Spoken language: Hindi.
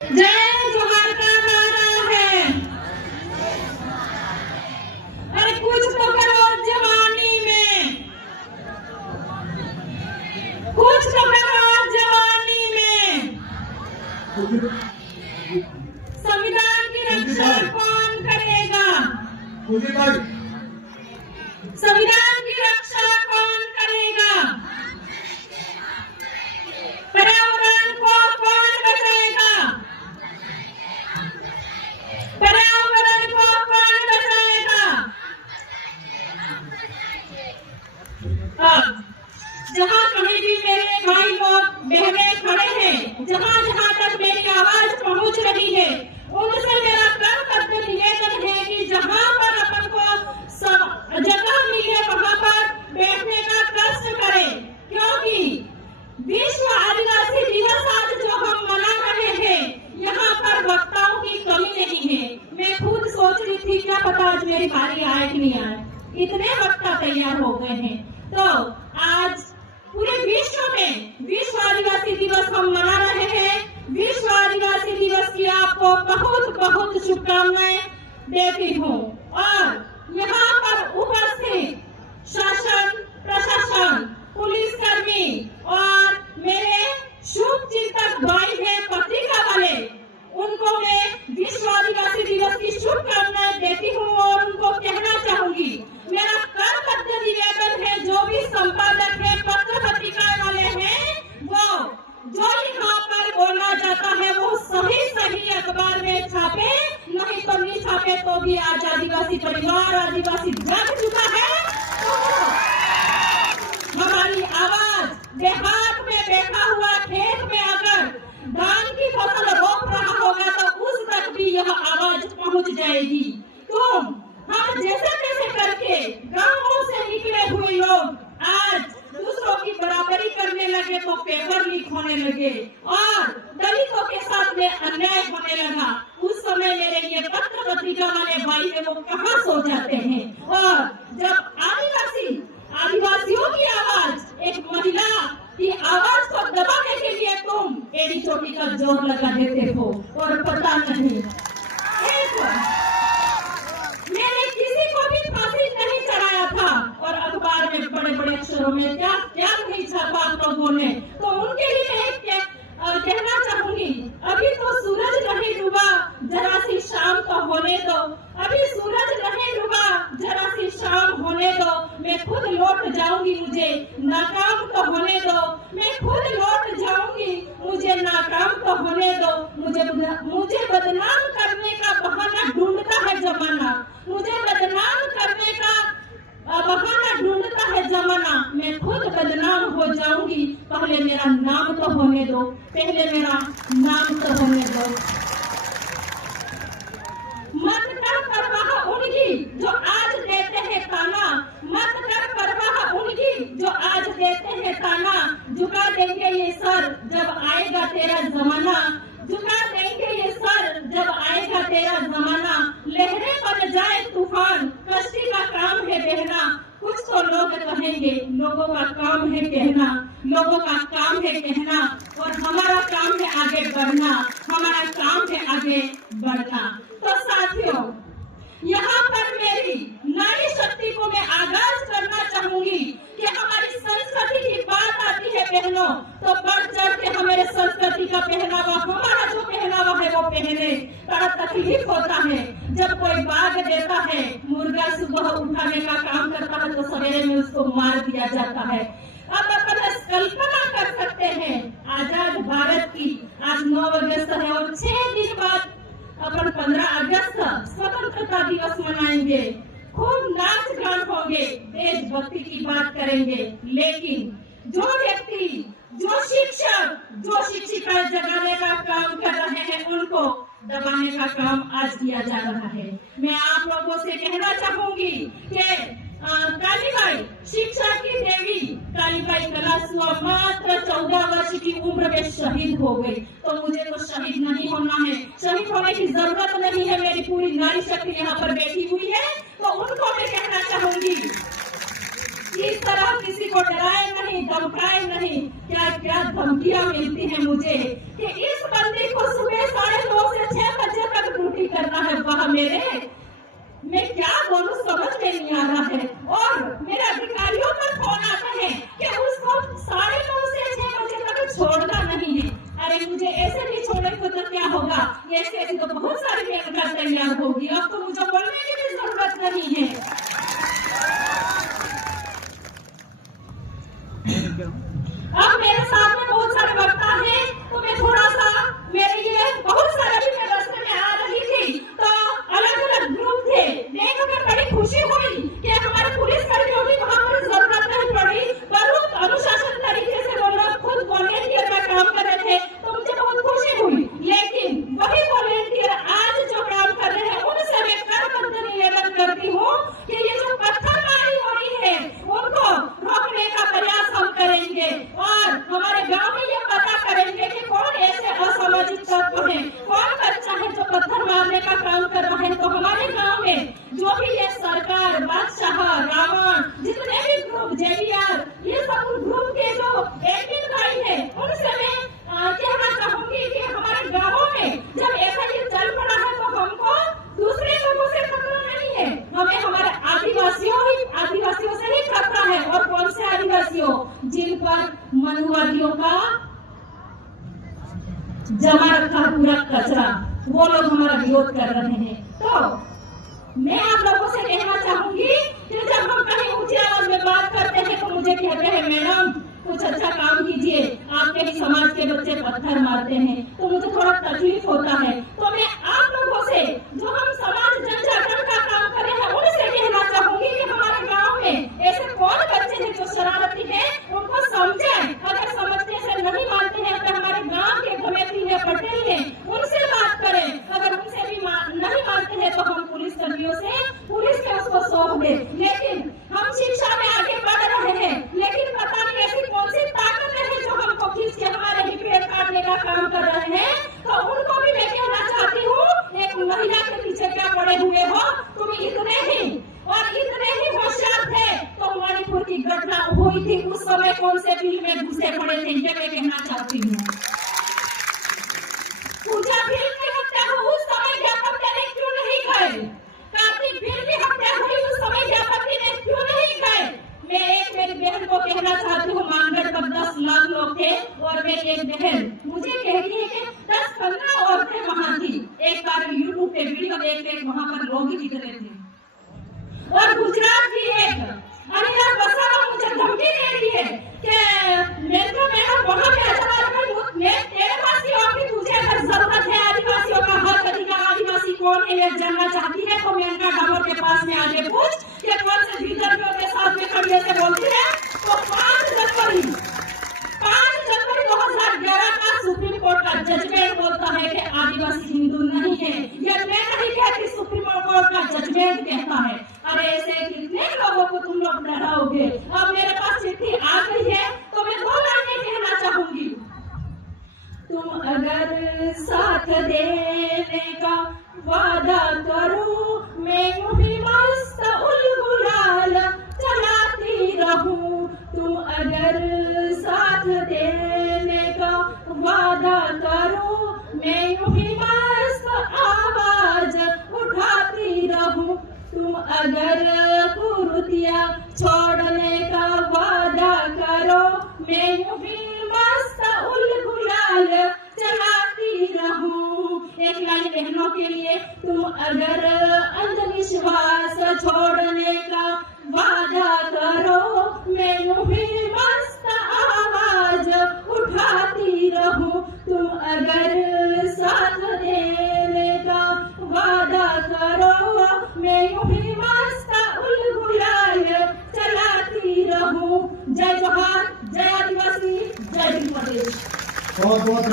जय जोहार का नारा है, अरे कुछ तो करो जवानी में, कुछ तो करो जवानी में। संविधान की रक्षा कौन करेगा? संविधान की रक्षा कौन करेगा? पर्यावरण को कौन बचाएगा? पर्यावरण को कौन बचाएगा? जहाँ कहीं भी मेरे भाई लोग बहने खड़े हैं, जहाँ जहाँ तक मेरी आवाज पहुँच रही है, उनसे मेरा कर्तव्य निवेदन है कि जहाँ पर अपन को जगह मिले वहाँ पर बैठने का कष्ट करें, क्योंकि विश्व आदिवासी दिवस आज जो हम मना रहे हैं, यहाँ पर वक्ताओं की कमी नहीं है। मैं खुद सोच रही थी क्या पता आज मेरी बारी आए कि नहीं आए, इतने वक्ता तैयार हो गए हैं। तो आज पूरे विश्व में विश्व आदिवासी दिवस हम मना रहे हैं। विश्व आदिवासी दिवस की आपको बहुत बहुत शुभकामनाएं देती हूँ। और यहाँ पर उपस्थित शासन, प्रशासन, पुलिसकर्मी और मेरे शुभ चिंतक भाई हैं पत्रिका वाले, उनको मैं विश्व आदिवासी दिवस की शुभकामनाएं देती हूँ और उनको कहना चाहूंगी, मेरा कर्तव्य निवेदन है, जो भी संपादक है, पत्र पत्रिका वाले हैं, वो जो यहाँ पर बोला जाता है वो सही सही अखबार में छापे, नहीं तो नहीं छापे तो भी आज आदिवासी परिवार, आदिवासी जग चुका है। तो हमारी आवाज देहात में बैठा हुआ खेत में अगर धान की फसल रोप रहा होगा तो उस तक भी यह आवाज पहुंच जाएगी। तो हम जैसे तैसे करके गांवों से निकले हुए लोग आज दूसरों की बराबरी करने लगे तो पेपर लीक होने लगे और दलितों के साथ में अन्याय होने लगा। उस समय मेरे ये पत्र पत्रिका वाले भाई है वो कहाँ सो जाते हैं। और जब आदिवासियों की आवाज, एक महिला की आवाज को दबाने के लिए तुम एड़ी चोटी का जोर लगा देते हो और पता नहीं मैंने किसी को भी फांसी नहीं चढ़ाया था और अखबार में बड़े बड़े अक्षरों में क्या क्या नहीं छापा लोगों ने। तो उनके लिए कहना चाहूंगी, अभी तो सूरज नहीं डूबा, जरा सी शाम तो होने दो। अभी सूरज नहीं डूबा, जरा सी शाम होने दो। मैं खुद लौट जाऊंगी, मुझे नाकाम तो होने दो। मैं खुद लौट जाऊंगी, मुझे नाकाम तो होने दो। मुझे बदनाम करने का बहाना ढूंढता है जमाना, मुझे बदनाम करने का बहाना ढूंढता है जमाना। मैं खुद बदनाम हो जाऊंगी, पहले मेरा नाम तो होने दो, पहले मेरा नाम तो होने दो। मत कर परवाह उनकी जो आज देते हैं ताना, मत कर परवाह उनकी जो आज देते हैं ताना। झुका देंगे ये सर जब आएगा तेरा जमाना, झुका देंगे ये सर जब आएगा तेरा जमाना। लहरें बन जाए तूफान, कश्ती का काम है बहना। कुछ तो लोग कहेंगे, लोगों का काम है कहना, लोगों का काम है कहना और हमारा काम है आगे बढ़ना, हमारा काम है आगे बढ़ना। तो साथियों, यहाँ पर मेरी नारी शक्ति को मैं आगाज करना चाहूंगी कि हमारी संस्कृति की बात आती है बहनों, तो बढ़ चढ़ के हमारे संस्कृति का पहनावा, हमारा जो पहनावा है वो पहने। बड़ा तकलीफ होता है जब कोई बाग देता है, मुर्गा सुबह उठाने का काम करता है तो सवेरे में उसको मार दिया जाता है। अब अपन कल्पना कर सकते हैं आजाद भारत की आज 9 अगस्त है और 6 दिन बाद अपन 15 अगस्त स्वतंत्रता दिवस मनाएंगे। खूब नाच गान होंगे, देशभक्ति की बात करेंगे, लेकिन जो व्यक्ति, जो शिक्षक, जो शिक्षिका जगाने का काम कर रहे हैं उनको दबाने का काम आज किया जा रहा है। मैं आप लोगों से कहना चाहूंगी कि कालीबाई, शिक्षा की देवी कालीबाई कलासुआ मात्र 14 वर्ष की उम्र में शहीद हो गई। तो मुझे तो शहीद नहीं होना है, शहीद होने की जरूरत नहीं है। मेरी पूरी नारी शक्ति यहाँ पर बैठी हुई है, तो उनको मैं कहना चाहूंगी इस तरह किसी को डराए नहीं, धमकाए नहीं। क्या क्या धमकियां मिलती है मुझे कि इस बंदी को सुबह होगा। ऐसे ऐसी तो बहुत सारी मेहनत तैयार होगी, अब तो मुझे बोलने की भी जरूरत नहीं है। अब मेरे साथ में बहुत सारे वक्ता हैं, तो मैं थोड़ा सा मेरे ये बहुत सारे भी मैं रास्ते में आ रही थी तो अलग अलग ग्रुप थे, देखकर बड़ी खुशी हुई कि हमारे पुलिस कर्मियों की वहाँ पर जरूरत नहीं पड़ी, बहुत अनुशासन तरीके से वो लोग खुद वॉलेंटियर में काम कर रहे थे, तो मुझे बहुत खुशी हुई। लेकिन वही वॉलेंटियर आज जो काम कर रहे हैं उनसे मैं करबद्ध निवेदन करती हूँ कि ये जो पत्थरबाजी हो रही है उनको रोकने का प्रयास हम करेंगे और हमारे गांव में ये पता करेंगे कि कौन ऐसे असामाजिक तत्व हैं, कौन बच्चा है जो पत्थर मारने का काम कर रहा है। तो हमारे गांव में जो भी ये सरकार, बादशाह, रावण, जितने भी ग्रुप, जेडीआर, ये सब ग्रुप के जो एडमिन भाई है उनसे मैं कहना चाहूंगी कि हमारे गाँवों में जब ऐसा ये चल पड़ा है तो हमको दूसरे लोगों से खतरा नहीं है, हमें हमारे आदिवासियों से ही खतरा है। और कौन से आदिवासियों? जिन पर मनुवादियों का जमा रखा पूरा कचरा, वो लोग हमारा विरोध कर रहे हैं। तो मैं आप लोगों से कहना चाहूंगी कि जब हम कहीं ऊंची आवाज में बात करते हैं तो मुझे कहते हैं मैडम कुछ अच्छा काम कीजिए, आपके ही समाज के बच्चे पत्थर मारते हैं, तो मुझे थोड़ा तकलीफ होता है। तो मैं आप लोगों से जो हम समाज जनजागरण का काम कर रहे हैं उनसे कहना चाहूंगी कि हमारे गांव में ऐसे कौन बच्चे हैं जो शरारती हैं, उनको समझें। अगर समझने से नहीं मानते हैं तो हमारे गांव के कमेटी या पटेल ने उनसे बात करें, अगर उनसे भी नहीं मानते हैं तो हम पुलिस कर्मियों से पुलिस के उसको सौंप दें। लेकिन हम शिक्षा में आगे बढ़ रहे हैं, लेकिन पता नहीं ऐसी कौन सी ताकत है जो हमको खींच के हमारे ही पेड़ काटने का काम कर रहे हैं। तो उनको भी मैं कहना चाहती हूँ, एक महिला के पीछे क्या पड़े हुए हो, तुम इतने ही और इतने ही होशियार थे तो मणिपुर की घटना हुई थी उस समय कौन से बिल में घुसे पड़े थे, ये मैं कहना चाहती हूँ। पूजा भील की हत्या हुई उस समय ज्ञापन देने क्यों नहीं गए? कार्तिक भील की हत्या हुई उस समय ज्ञापन देने क्यों नहीं गए? मैं एक मेरी बहन को कहना चाहती हूँ, मानगढ़ पर 10 लाख लोग थे और मेरी एक बहन मुझे कह रही है कि 10-15 औरतें वहाँ थी। एक बार यूट्यूब पे वीडियो देख के वहाँ पर लोग ही दिख रहे थे। और गुजरात की एक अनिला बसावा मुझे धमकी दे रही है कि मेरे मैडम वहाँ पे तेरे पास ही होगी, तुझे अगर जरूरत है आदिवासियों का हक अधिकार, आदिवासी कौन है ये जानना चाहती है तो मेनका डाबर के पास में आगे पूछ कि कौन से विद्यार्थियों के साथ में खड़ी ऐसे बोलती है। तो 5 जनवरी 2011 का सुप्रीम कोर्ट का जजमेंट बोलता है कि आदिवासी हिंदू नहीं है। ये मैं नहीं कहती, सुप्रीम कोर्ट का जजमेंट कहता है। अरे ऐसे कितने लोगों को तुम लोग डराओगे? अब मेरे पास चिट्ठी आ गई है तो मैं 2 लाइनें कहना चाहूंगी। तुम अगर साथ देने का वादा करो, मैं यूं ही मस्त उल-गुलाल चलाती रहूं। तुम अगर साथ देने का वादा करो, मैं यूं ही मस्त आवाज उठाती रहूं। तुम अगर कुर्तियां छोड़ने का वादा करो, मैं यूं ही मस्त उल-गुलाल चलाती रहूं। एक लाइन बहनों के लिए, तुम अगर अंधविश्वास छोड़ने का वादा करो, मैं यूं ही मस्त आवाज उठाती रहूं। तुम अगर साथ देने का वादा करो, मैं यूं ही मस्त उल-गुलाल चलाती रहूं। जय जोहार, जय आदिवासी, जय हिंद प्रदेश। बहुत बहुत